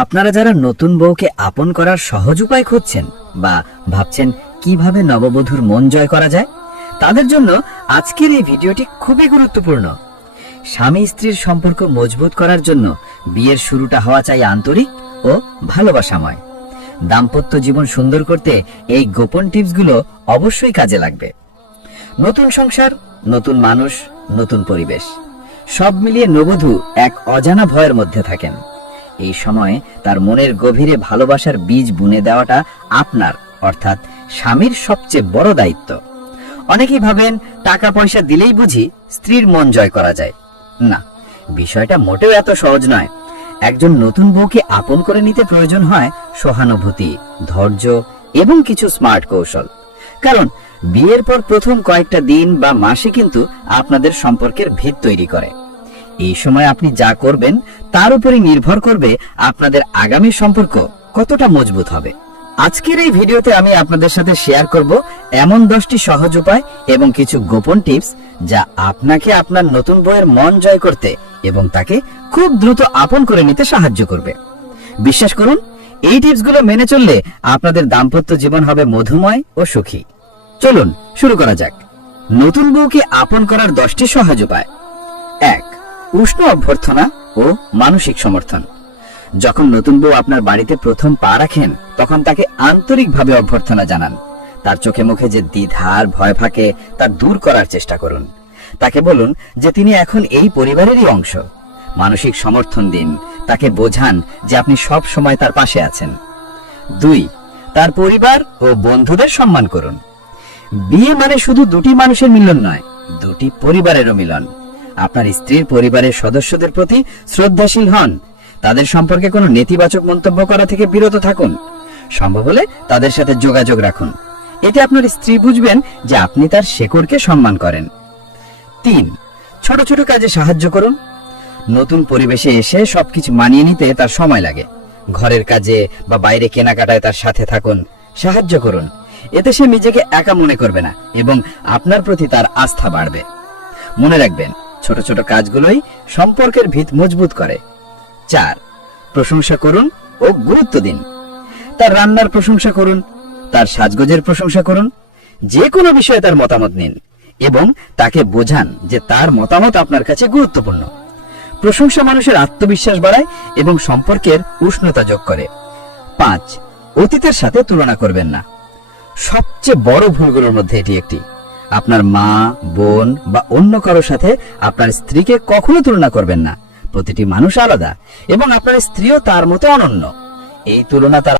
আপনারা যারা নতুন বউকে আপন করার সহজ উপায় খুঁজছেন বা ভাবছেন কিভাবে নববধূর মন জয় করা যায়, তাদের জন্য আজকের এই ভিডিওটি খুবই গুরুত্বপূর্ণ। স্বামী স্ত্রীর সম্পর্ক মজবুত করার জন্য বিয়ের শুরুটা হওয়া চাই আন্তরিক ও ভালোবাসাময়। দাম্পত্য জীবন সুন্দর করতে এই গোপন টিপসগুলো অবশ্যই কাজে লাগবে। নতুন সংসার, নতুন মানুষ, নতুন পরিবেশ, সব মিলিয়ে নববধূ এক অজানা ভয়ের মধ্যে থাকেন। এই সময়ে তার মনের গভীরে ভালোবাসার বীজ বুনে দেওয়াটা আপনার অর্থাৎ স্বামীর সবচেয়ে বড় দায়িত্ব। অনেকেই ভাবেন টাকা পয়সা দিলেই বুঝি স্ত্রীর মন জয় করা যায়। না, বিষয়টা মোটেও এত সহজ নয়। একজন নতুন বউকে আপন করে নিতে প্রয়োজন হয় সহানুভূতি, ধৈর্য এবং কিছু স্মার্ট কৌশল। কারণ বিয়ের পর প্রথম কয়েকটা দিন বা মাসে কিন্তু আপনাদের সম্পর্কের ভিত তৈরি করে। এই সময় আপনি যা করবেন তার উপরে নির্ভর করবে আপনাদের আগামী সম্পর্ক কতটা মজবুত হবে। আজকের এই ভিডিওতে আমি আপনাদের সাথে শেয়ার করব এমন 10টি সহজ উপায় এবং কিছু গোপন টিপস যা আপনাকে আপনার নতুন বউয়ের মন জয় করতে এবং তাকে খুব দ্রুত আপন করে নিতে সাহায্য করবে। বিশ্বাস করুন, এই টিপসগুলো মেনে চললে আপনাদের দাম্পত্য জীবন হবে মধুময় ও সুখী। চলুন শুরু করা যাক। নতুন বউকে আপন করার 10টি সহজ উপায়। 1. উষ্ণ অভ্যর্থনা ও মানসিক সমর্থন। যখন নতুন বউ আপনার বাড়িতে প্রথম পা রাখেন তখন তাকে আন্তরিকভাবে অভ্যর্থনা জানান। তার চোখে মুখে যে দ্বিধার ভয় থাকে তা দূর করার চেষ্টা করুন। তাকে বলুন যে তিনি এখন এই পরিবারেরই অংশ। মানসিক সমর্থন দিন, তাকে বোঝান যে আপনি সব সময় তার পাশে আছেন। 2. তার পরিবার ও বন্ধুদের সম্মান করুন। বিয়ে মানে শুধু দুটি মানুষের মিলন নয়, দুটি পরিবারেরও মিলন। আপনার স্ত্রীর পরিবারের সদস্যদের প্রতি শ্রদ্ধাশীল হন। তাদের সম্পর্কে কোনো নেতিবাচক মন্তব্য করা থেকে বিরত থাকুন। সম্ভব হলে তাদের সাথে যোগাযোগ রাখুন। এতে আপনার স্ত্রী বুঝবেন যে আপনি তার শেকড়কে সম্মান করেন। 3. ছোট ছোট কাজে সাহায্য করুন। নতুন পরিবেশে এসে সবকিছু মানিয়ে নিতে তার সময় লাগে। ঘরের কাজে বা বাইরে কেনাকাটায় তার সাথে থাকুন, সাহায্য করুন। এতে সে নিজেকে একা মনে করবে না এবং আপনার প্রতি তার আস্থা বাড়বে। মনে রাখবেন, ছোট ছোট কাজগুলোই সম্পর্কের ভিত মজবুত করে। 4. প্রশংসা করুন ও গুরুত্ব দিন। তার রান্নার প্রশংসা করুন, তার সাজগোজের প্রশংসা করুন। যে কোনো বিষয়ে তার মতামত নিন এবং তাকে বোঝান যে তার মতামত আপনার কাছে গুরুত্বপূর্ণ। প্রশংসা মানুষের আত্মবিশ্বাস বাড়ায় এবং সম্পর্কের উষ্ণতা যোগ করে। 5. অতীতের সাথে তুলনা করবেন না। সবচেয়ে বড় ভুলগুলোর মধ্যে এটি একটি। আপনার মা, বোন বা অন্য কারোর সাথে আপনার স্ত্রীকে কখনো তুলনা করবেন না। প্রতিটি মানুষ আলাদা এবং আপনার স্ত্রীও তার মতো অনন্য। এই তুলনা তার